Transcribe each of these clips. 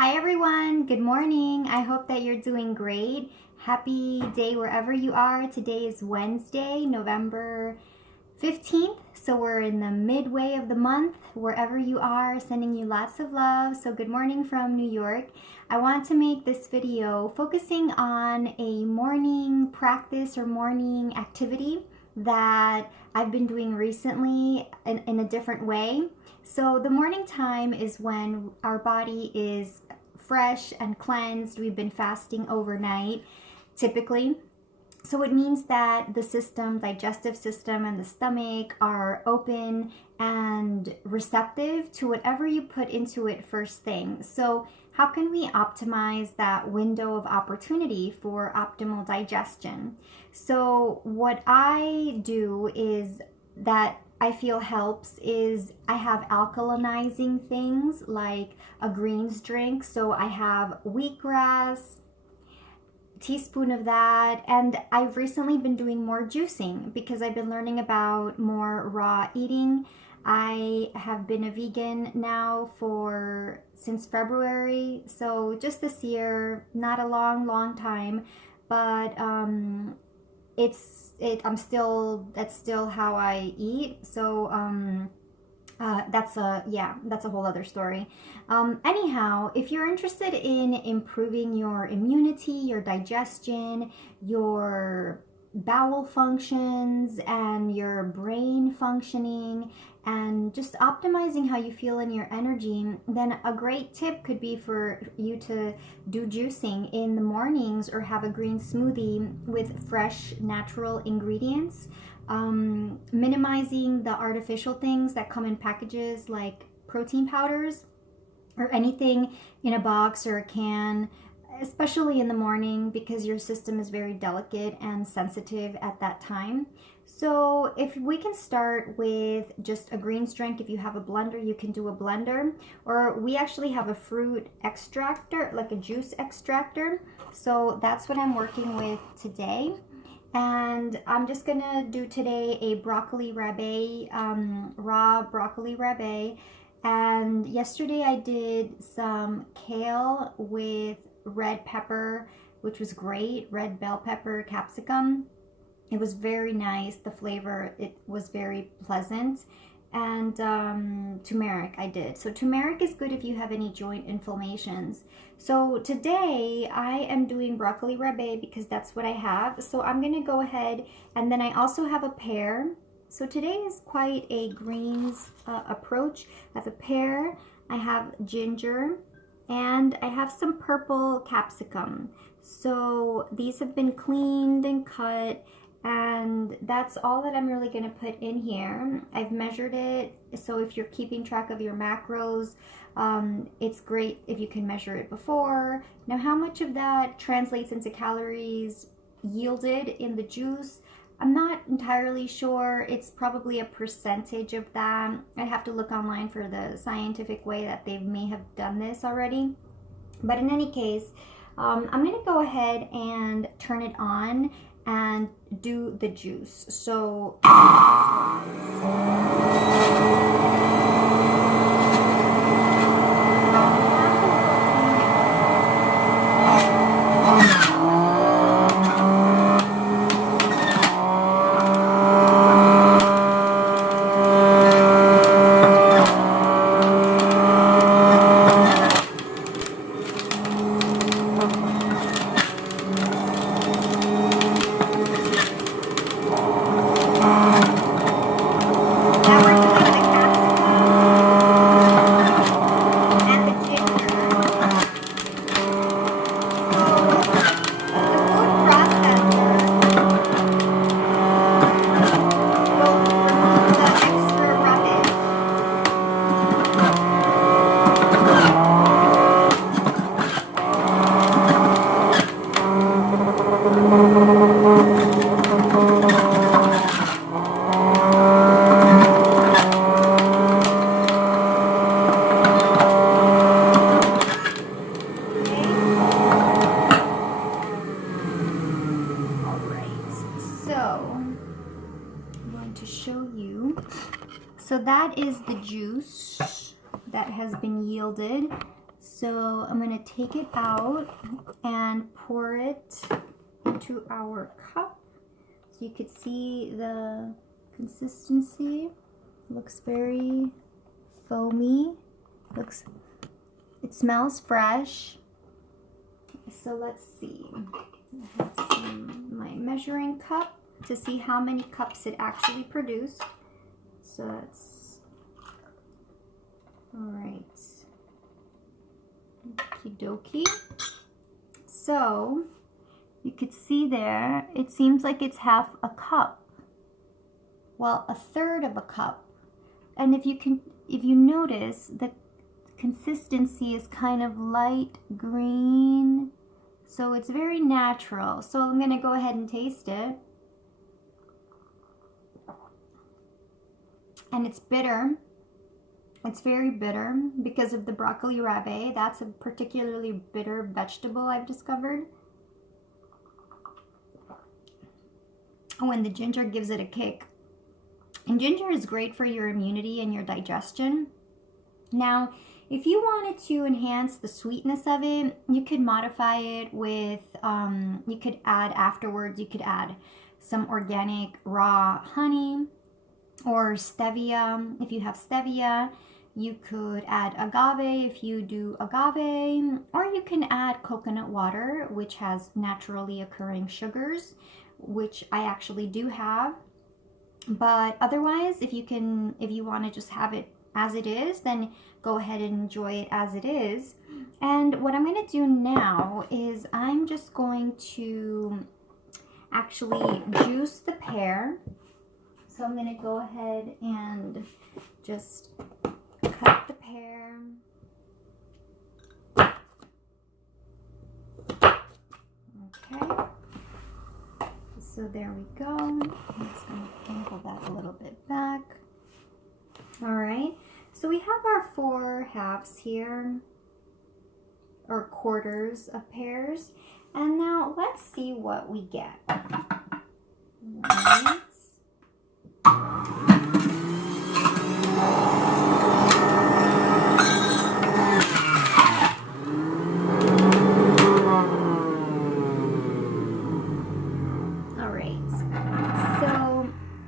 Hi everyone, good morning. I hope that you're doing great. Happy day wherever you are. Today is Wednesday, November 15th. So we're in the midway of the month. Wherever you are, sending you lots of love. So good morning from New York. I want to make this video focusing on a morning practice or morning activity that I've been doing recently in a different way. So the morning time is when our body is fresh and cleansed. We've been fasting overnight, typically. So it means that the system, digestive system and the stomach are open and receptive to whatever you put into it first thing. So how can we optimize that window of opportunity for optimal digestion? So what I do is that I feel helps is I have alkalinizing things like a greens drink. So I have wheatgrass, teaspoon of that, and I've recently been doing more juicing because I've been learning about more raw eating. I have been a vegan now since February, so just this year, not a long time, but that's still how I eat. So that's a whole other story. Anyhow, if you're interested in improving your immunity, your digestion, your bowel functions and your brain functioning and just optimizing how you feel in your energy, then a great tip could be for you to do juicing in the mornings or have a green smoothie with fresh natural ingredients. Minimizing the artificial things that come in packages like protein powders or anything in a box or a can, especially in the morning because your system is very delicate and sensitive at that time. So if we can start with just a greens drink, if you have a blender, you can do a blender, or we actually have a fruit extractor, like a juice extractor. So that's what I'm working with today. And I'm just gonna do today a broccoli rabe, raw broccoli rabe. And yesterday I did some kale with red pepper, which was great, red bell pepper, capsicum. It was very nice, the flavor, it was very pleasant. And turmeric I did. So turmeric is good if you have any joint inflammations. So today I am doing broccoli rabe because that's what I have. So I'm gonna go ahead, and then I also have a pear. So today is quite a greens approach. I have a pear, I have ginger, and I have some purple capsicum. So these have been cleaned and cut, and that's all that I'm really going to put in here. I've measured it, so if you're keeping track of your macros, it's great if you can measure it before. Now, how much of that translates into calories yielded in the juice? I'm not entirely sure. It's probably a percentage of that. I have to look online for the scientific way that they may have done this already. But in any case, I'm going to go ahead and turn it on and do the juice. So So that is the juice that has been yielded. So I'm going to take it out and pour it into our cup. So you could see the consistency. Looks very foamy. It smells fresh. So let's see. I have my measuring cup to see how many cups it actually produced. So that's all right. Okie dokie. So you could see there, it seems like it's half a cup. Well, a third of a cup. And if you notice, the consistency is kind of light green. So it's very natural. So I'm going to go ahead and taste it. And it's bitter. It's very bitter because of the broccoli rabe. That's a particularly bitter vegetable I've discovered. Oh, and the ginger gives it a kick. And ginger is great for your immunity and your digestion. Now, if you wanted to enhance the sweetness of it, you could modify it with, you could add afterwards, you could add some organic raw honey or stevia. If you have stevia, you could add agave if you do agave, or you can add coconut water, which has naturally occurring sugars, which I actually do have. But otherwise, if you want to just have it as it is, then go ahead and enjoy it as it is. And what I'm going to do now is I'm just going to actually juice the pear. So I'm going to go ahead and just cut the pear. Okay. So there we go. I'm just going to angle that a little bit back. All right. So we have our 4 halves here, or quarters of pears. And now let's see what we get. Right.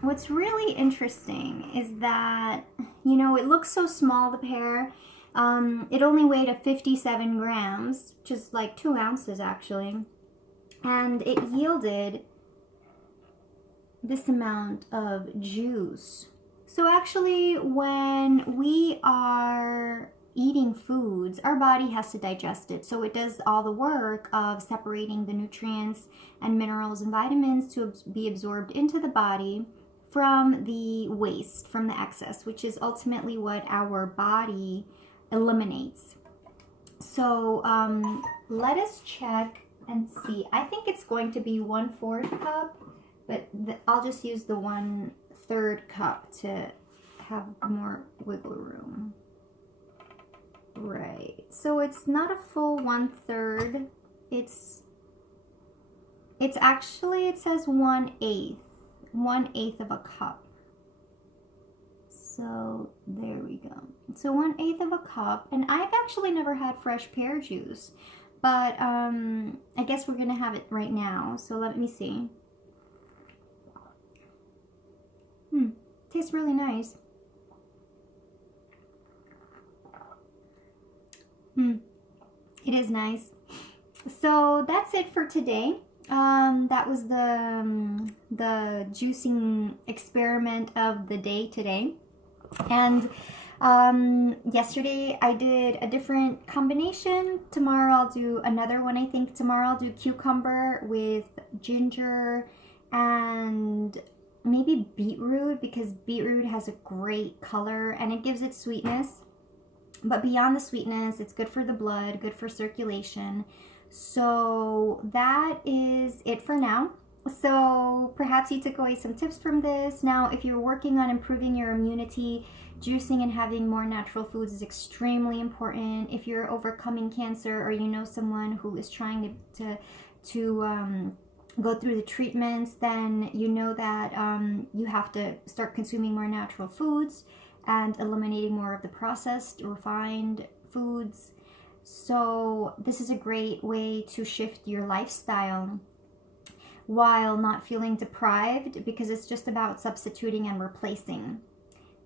What's really interesting is that, you know, it looks so small, the pear. It only weighed 57 grams, which is like 2 ounces actually. And it yielded this amount of juice. So actually, when we are eating foods, our body has to digest it. So it does all the work of separating the nutrients and minerals and vitamins to be absorbed into the body from the waste, from the excess, which is ultimately what our body eliminates. So let us check and see. I think it's going to be 1/4 cup, but I'll just use the 1/3 cup to have more wiggle room. Right, so it's not a full 1/3. It's actually, it says 1/8 of a cup. So there we go. So 1/8 of a cup, and I've actually never had fresh pear juice, but I guess we're gonna have it right now. So let me see. Tastes really nice. It is nice. So that's it for today. That was the juicing experiment of the day today. And yesterday I did a different combination. Tomorrow I'll do another one. I think tomorrow I'll do cucumber with ginger and maybe beetroot, because beetroot has a great color and it gives it sweetness. But beyond the sweetness, it's good for the blood, good for circulation. So that is it for now. So perhaps you took away some tips from this. Now, if you're working on improving your immunity, juicing and having more natural foods is extremely important. If you're overcoming cancer, or you know someone who is trying to go through the treatments, then you know that you have to start consuming more natural foods and eliminating more of the processed, refined foods. So this is a great way to shift your lifestyle while not feeling deprived, because it's just about substituting and replacing.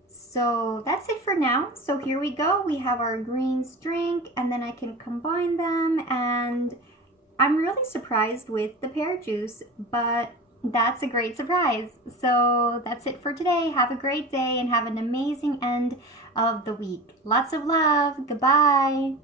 So that's it for now. So here we go. We have our greens drink, and then I can combine them, and I'm really surprised with the pear juice, but that's a great surprise. So that's it for today. Have a great day and have an amazing end of the week. Lots of love. Goodbye.